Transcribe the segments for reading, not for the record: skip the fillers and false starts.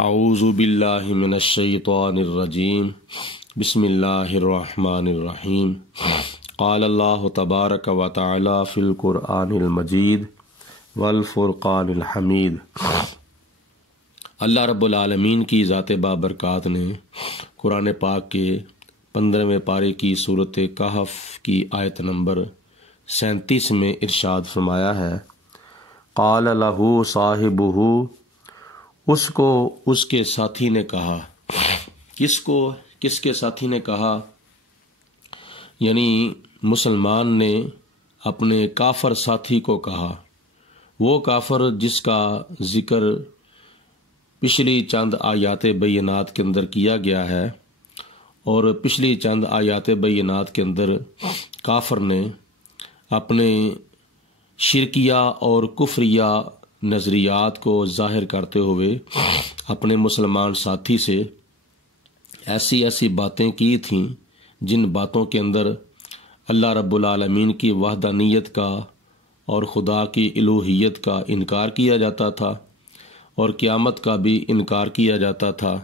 اعوذ باللہ من الشیطان الرجیم بسم اللہ الرحمن الرحیم قال اللہ تبارک و تعالی فی القرآن المجید والفرقان الحمید۔ اللہ رب العالمین کی ذات بابرکات نے قرآن پاک کے 15ویں پارے کی سورۃ کہف کی آیت نمبر 37 میں ارشاد فرمایا ہے، قال لہ صاحبہ، اس کو اس کے ساتھی نے کہا۔ کس کے ساتھی نے کہا؟ یعنی مسلمان نے اپنے کافر ساتھی کو کہا، وہ کافر جس کا ذکر پچھلی چند آیات بینات کے اندر کیا گیا ہے، اور پچھلی چند آیات بینات کے اندر کافر نے اپنے شرکیہ اور کفریہ نظریات کو ظاہر کرتے ہوئے اپنے مسلمان ساتھی سے ایسی باتیں کی تھیں جن باتوں کے اندر اللہ رب العالمین کی وحدانیت کا اور خدا کی الوہیت کا انکار کیا جاتا تھا، اور قیامت کا بھی انکار کیا جاتا تھا،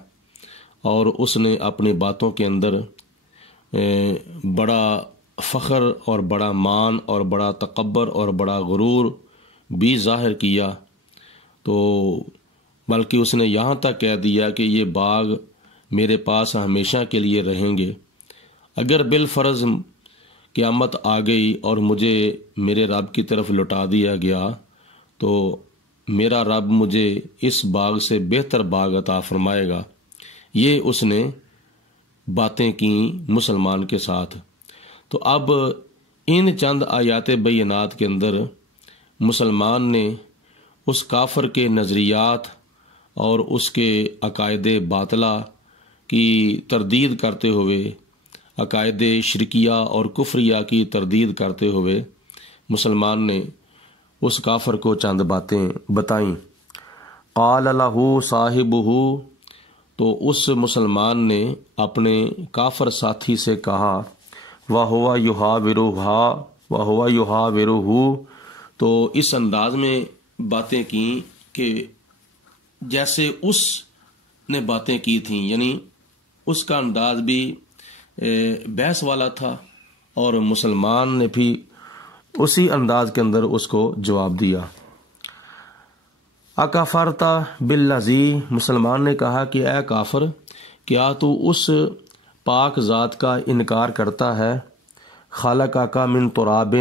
اور اس نے اپنی باتوں کے اندر بڑا فخر اور بڑا مان اور بڑا تکبر اور بڑا غرور بھی ظاہر کیا، تو بلکہ اس نے یہاں تک کہہ دیا کہ یہ باغ میرے پاس ہمیشہ کے لیے رہیں گے، اگر بالفرض قیامت آ گئی اور مجھے میرے رب کی طرف لوٹا دیا گیا تو میرا رب مجھے اس باغ سے بہتر باغ عطا فرمائے گا۔ یہ اس نے باتیں کیں مسلمان کے ساتھ۔ تو اب ان چند آیات بینات کے اندر مسلمان نے اس کافر کے نظریات اور اس کے عقائد باطلہ کی تردید کرتے ہوئے، عقائد شرکیہ اور کفریہ کی تردید کرتے ہوئے مسلمان نے اس کافر کو چند باتیں بتائیں۔ قال لہ صاحبہ، تو اس مسلمان نے اپنے کافر ساتھی سے کہا، وَهُوَ يُحَاوِرُهُ، تو اس انداز میں باتیں کیں کہ جیسے اس نے باتیں کی تھیں، یعنی اس کا انداز بھی بحث والا تھا، اور مسلمان نے بھی اسی انداز کے اندر اس کو جواب دیا۔ اکفرت بالذی، مسلمان نے کہا کہ اے کافر، کیا تو اس پاک ذات کا انکار کرتا ہے، خلقک من تراب،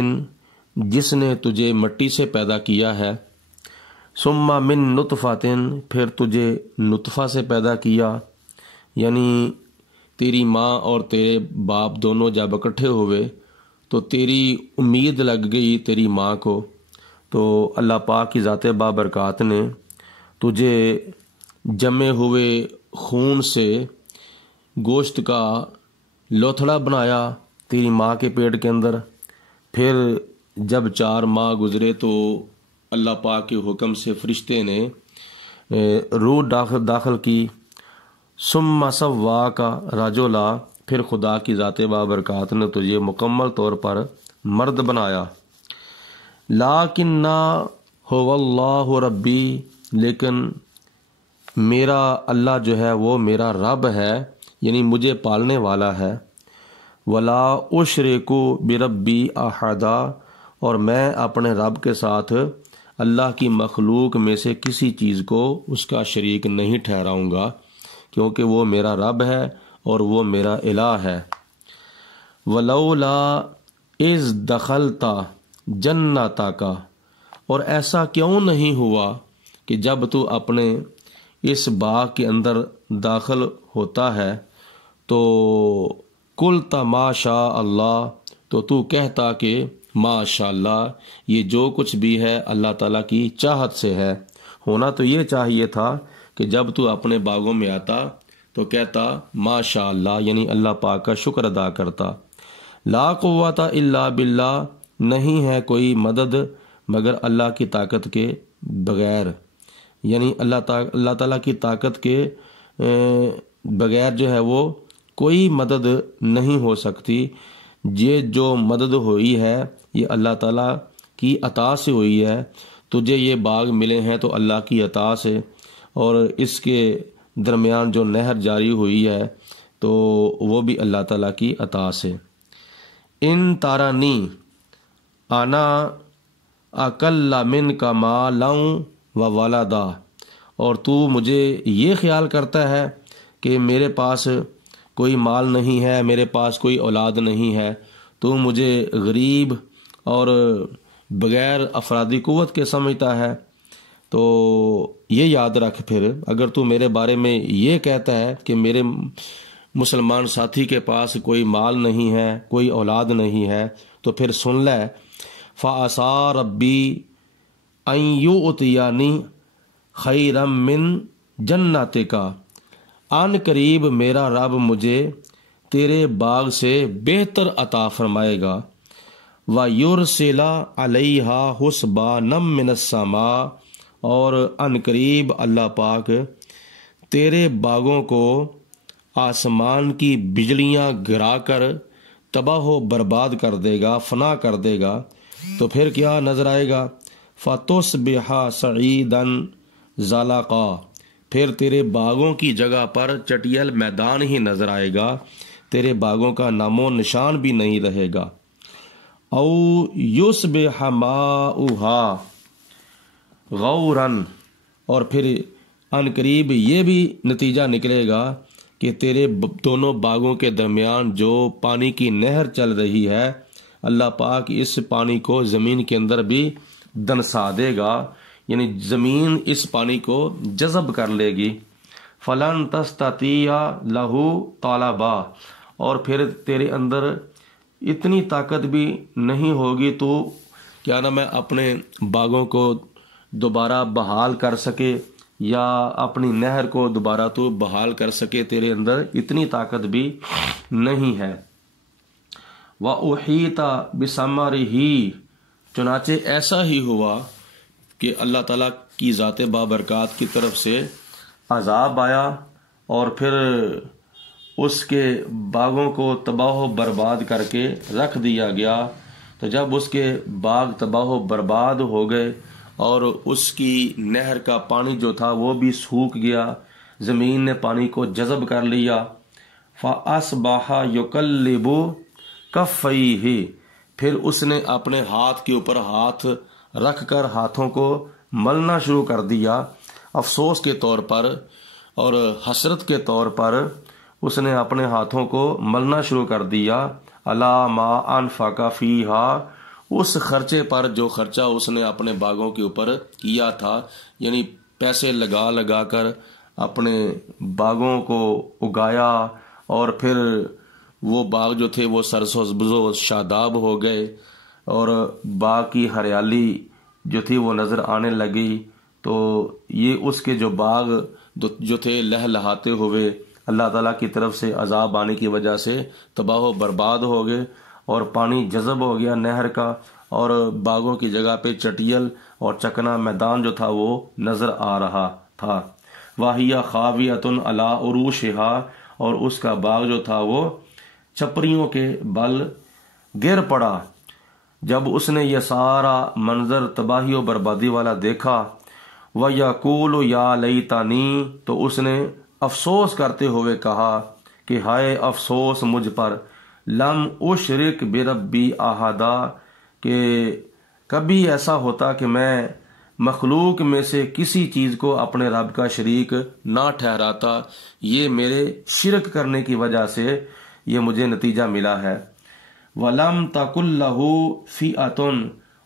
جس نے تجھے مٹی سے پیدا کیا ہے، ثم من نطفۃ، پھر تجھے نطفہ سے پیدا کیا، یعنی تیری ماں اور تیرے باپ دونوں جب اکٹھے ہوئے تو تیری امید لگ گئی تیری ماں کو، تو اللہ پاک کی ذات بابرکات نے تجھے جمے ہوئے خون سے گوشت کا لوتھڑا بنایا تیری ماں کے پیٹ کے اندر، پھر جب 4 ماہ گزرے تو اللہ پاک کے حکم سے فرشتے نے روح داخل کی، ثم سواک رجلا، پھر خدا کی ذات بابرکات نے تجھے مکمل طور پر مرد بنایا۔ لیکن هو اللہ ربی، لیکن میرا اللہ جو ہے وہ میرا رب ہے، یعنی مجھے پالنے والا ہے، ولا اشرک بربی احدا، اور میں اپنے رب کے ساتھ اللہ کی مخلوق میں سے کسی چیز کو اس کا شریک نہیں ٹھہراؤں گا، کیونکہ وہ میرا رب ہے اور وہ میرا الہ ہے۔ ولولا اذ دخلت جنتک، اور ایسا کیوں نہیں ہوا کہ جب تو اپنے اس باغ کے اندر داخل ہوتا ہے تو قلت ما شاء اللہ، تو کہتا کہ ماشاء اللہ، یہ جو کچھ بھی ہے اللہ تعالیٰ کی چاہت سے ہے۔ ہونا تو یہ چاہیے تھا کہ جب تو اپنے باغوں میں آتا تو کہتا ماشاء اللہ، یعنی اللہ پاک کا شکر ادا کرتا۔ لا قوت الا باللہ، نہیں ہے کوئی مدد مگر اللہ کی طاقت کے بغیر، یعنی اللہ تعالیٰ کی طاقت کے بغیر جو ہے وہ کوئی مدد نہیں ہو سکتی۔ یہ جو مدد ہوئی ہے یہ اللہ تعالیٰ کی عطا سے ہوئی ہے، تجھے یہ باغ ملے ہیں تو اللہ کی عطا سے، اور اس کے درمیان جو نہر جاری ہوئی ہے تو وہ بھی اللہ تعالیٰ کی عطا سے۔ ان تارانی انا اقل منک مالا و ولدا، اور تو مجھے یہ خیال کرتا ہے کہ میرے پاس کوئی مال نہیں ہے، میرے پاس کوئی اولاد نہیں ہے، تو مجھے غریب اور بغیر افرادی قوت کے سمجھتا ہے۔ تو یہ یاد رکھ، پھر اگر تو میرے بارے میں یہ کہتا ہے کہ میرے مسلمان ساتھی کے پاس کوئی مال نہیں ہے، کوئی اولاد نہیں ہے، تو پھر سن لے، فَعَسَىٰ رَبِّي أَن يُؤْتِيَنِي خَيْرًا مِّن جَنَّتِكَ، عن قریب میرا رب مجھے تیرے باغ سے بہتر عطا فرمائے گا، وَيُرْسِلَ عَلَيْهَا حُسْبَانًا مِّنَ السَّمَاءِ، اور عن قریب اللہ پاک تیرے باغوں کو آسمان کی بجلیاں گرا کر تباہ و برباد کر دے گا، فنا کر دے گا۔ تو پھر کیا نظر آئے گا؟ فَتُصْبِحَ صَعِيدًا زَلَقًا، پھر تیرے باغوں کی جگہ پر چٹیل میدان ہی نظر آئے گا، تیرے باغوں کا نام و نشان بھی نہیں رہے گا۔ او یصبح ماؤہا غوراً، اور پھر ان قریب یہ بھی نتیجہ نکلے گا کہ تیرے دونوں باغوں کے درمیان جو پانی کی نہر چل رہی ہے، اللہ پاک اس پانی کو زمین کے اندر بھی دنسا دے گا، یعنی زمین اس پانی کو جذب کر لے گی۔ فلن تستطیع لہ طلبا، اور پھر تیرے اندر اتنی طاقت بھی نہیں ہوگی تو کیا نام ہے اپنے باغوں کو دوبارہ بحال کر سکے، یا اپنی نہر کو دوبارہ تو بحال کر سکے، تیرے اندر اتنی طاقت بھی نہیں ہے۔ وَأُحِيطَ بِثَمَرِهِ، چنانچہ ایسا ہی ہوا کہ اللہ تعالیٰ کی ذات بابرکات کی طرف سے عذاب آیا، اور پھر اس کے باغوں کو تباہ و برباد کر کے رکھ دیا گیا۔ تو جب اس کے باغ تباہ و برباد ہو گئے اور اس کی نہر کا پانی جو تھا وہ بھی سوکھ گیا، زمین نے پانی کو جذب کر لیا، فَأَصْبَحَ يُقَلِّبُ كَفَّيْهِ، پھر اس نے اپنے ہاتھ کے اوپر ہاتھ رکھ کر ہاتھوں کو ملنا شروع کر دیا، افسوس کے طور پر اور حسرت کے طور پر اس نے اپنے ہاتھوں کو ملنا شروع کر دیا، عَلَىٰ مَا أَنفَقَ فِيهَا، اس خرچے پر جو خرچہ اس نے اپنے باغوں کے اوپر کیا تھا، یعنی پیسے لگا لگا کر اپنے باغوں کو اگایا، اور پھر وہ باغ جو تھے وہ سرسبز و شاداب ہو گئے، اور باغ کی ہریالی جو تھی وہ نظر آنے لگی۔ تو یہ اس کے جو باغ جو تھے لہلہاتے ہوئے اللہ تعالیٰ کی طرف سے عذاب آنے کی وجہ سے تباہ و برباد ہو گئے، اور پانی جذب ہو گیا نہر کا، اور باغوں کی جگہ پہ چٹیل اور چکنا میدان جو تھا وہ نظر آ رہا تھا۔ وَهِيَ خَاوِيَةٌ عَلَىٰ عُرُوشِهَا، اور اس کا باغ جو تھا وہ چھپریوں کے بل گر پڑا۔ جب اس نے یہ سارا منظر تباہی و بربادی والا دیکھا، وَيَقُولُ يَا لَيْتَنِي، تو اس نے افسوس کرتے ہوئے کہا کہ ہائے افسوس مجھ پر، لم اشرک بربی احدا، کہ کبھی ایسا ہوتا کہ میں مخلوق میں سے کسی چیز کو اپنے رب کا شریک نہ ٹھہراتا، یہ میرے شرک کرنے کی وجہ سے یہ مجھے نتیجہ ملا ہے۔ وَلَمْ تَكُنْ لَهُ فِئَةٌ،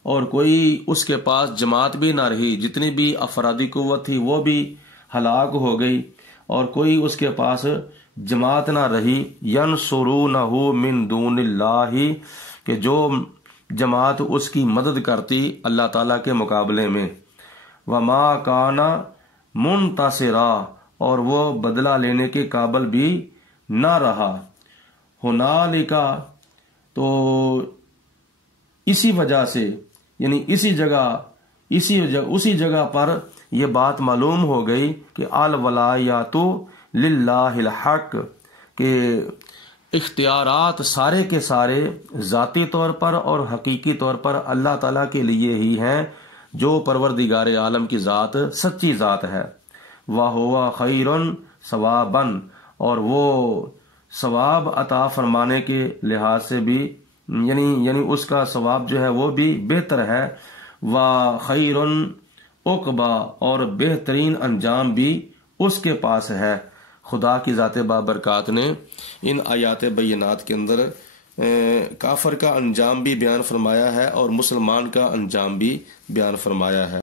اور کوئی اس کے پاس جماعت بھی نہ رہی، جتنی بھی افرادی قوت تھی وہ بھی ہلاک ہو گئی، اور کوئی اس کے پاس جماعت نہ رہی، يَنْصُرُونَهُ مِن دُونِ اللَّهِ، کہ جو جماعت اس کی مدد کرتی اللہ تعالیٰ کے مقابلے میں، وَمَا كَانَ مُنْتَصِرًا، اور وہ بدلہ لینے کے قابل بھی نہ رہا۔ هُنَالِكَ، تو اسی وجہ سے، یعنی اسی جگہ پر یہ بات معلوم ہو گئی کہ الولایات للہ الحق، کہ اختیارات سارے کے سارے ذاتی طور پر اور حقیقی طور پر اللہ تعالیٰ کے لیے ہی ہیں، جو پروردگار عالم کی ذات سچی ذات ہے۔ وَهُوَ خَيْرٌ ثواباً، اور وہ ثواب عطا فرمانے کے لحاظ سے بھی یعنی اس کا ثواب جو ہے وہ بھی بہتر ہے، وخیر عقبا، اور بہترین انجام بھی اس کے پاس ہے۔ خدا کی ذات بابرکات نے ان آیات بینات کے اندر کافر کا انجام بھی بیان فرمایا ہے اور مسلمان کا انجام بھی بیان فرمایا ہے۔